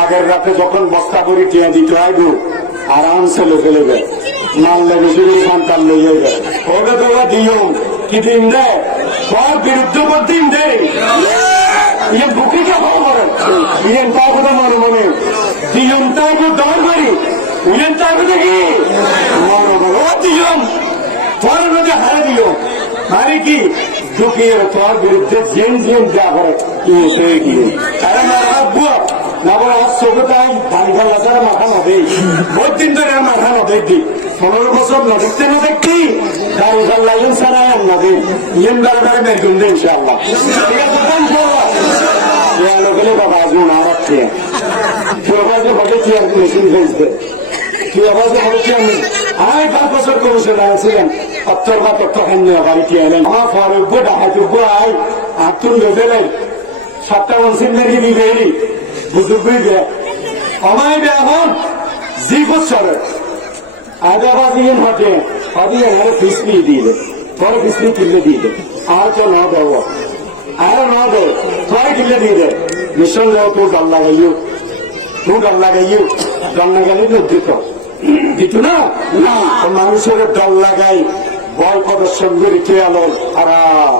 আগের রাতে যখন বস্তা করে টিয়া দিত আইবো আরাম ছেলে ফেলে দেয় মারলে বেশি সন্তান লইয়ে যায়। ওটা তো দিও, কি দিন দেয় তোর বিরুদ্ধে বল দিন ইয়ে বুকিকে হল করে? ইয়েন তা কথা মনে। মনে দিয়ম তাকে দর করি ইয়েন তাকে দেখি মনে মনে। ও দিয়ম তোর হারে দিও। মানে কি? ঢুকিয়ে তোর বিরুদ্ধে জেন জেন যা করে কি এসে গিয়ে। আরে মারা, বুয়া। না বলে আজ চোখে তাই ধান খাল্লা ছাড়া মাথা নদে। বহুত দিন ধরে আর মাথা নদে দি পনেরো বছর নদীতে না দেখতি ধান খাল্লা ইন ছাড়া আর নদে। ইয়েন বারে বারে বের করবে ইনশাআল্লাহ লোকেলে বাবা আজমু না রাখছে আবার যে বলে চেয়ার মেশিন ফেলছে যে বলে চেয়ার আমি পাঁচ বছর কমিশন আনছিলাম অত্তর বা তত্ত্ব খান্য বাড়িতে এলেন? আমার ফারুক ডাকাতুক আই আতুন বেঁধে নাই সাতটা মনসিন মেরে দিবে বুজুর্গই দেয় আমায় এখন জি বছরে আগে আবার দিয়ে হাতে হাতে এখানে ফিসনি দিয়ে দে তোর ফিসনি কিনলে দিয়ে দে আর তো না দেবো আর না দে তোর কিনলে দিয়ে মিশন লাগাইও। ডাল লাগাইলে লোক দিত। না? না। মানুষের ডাল লাগাই, বল প্রদর্শন করে কে আলো হারাম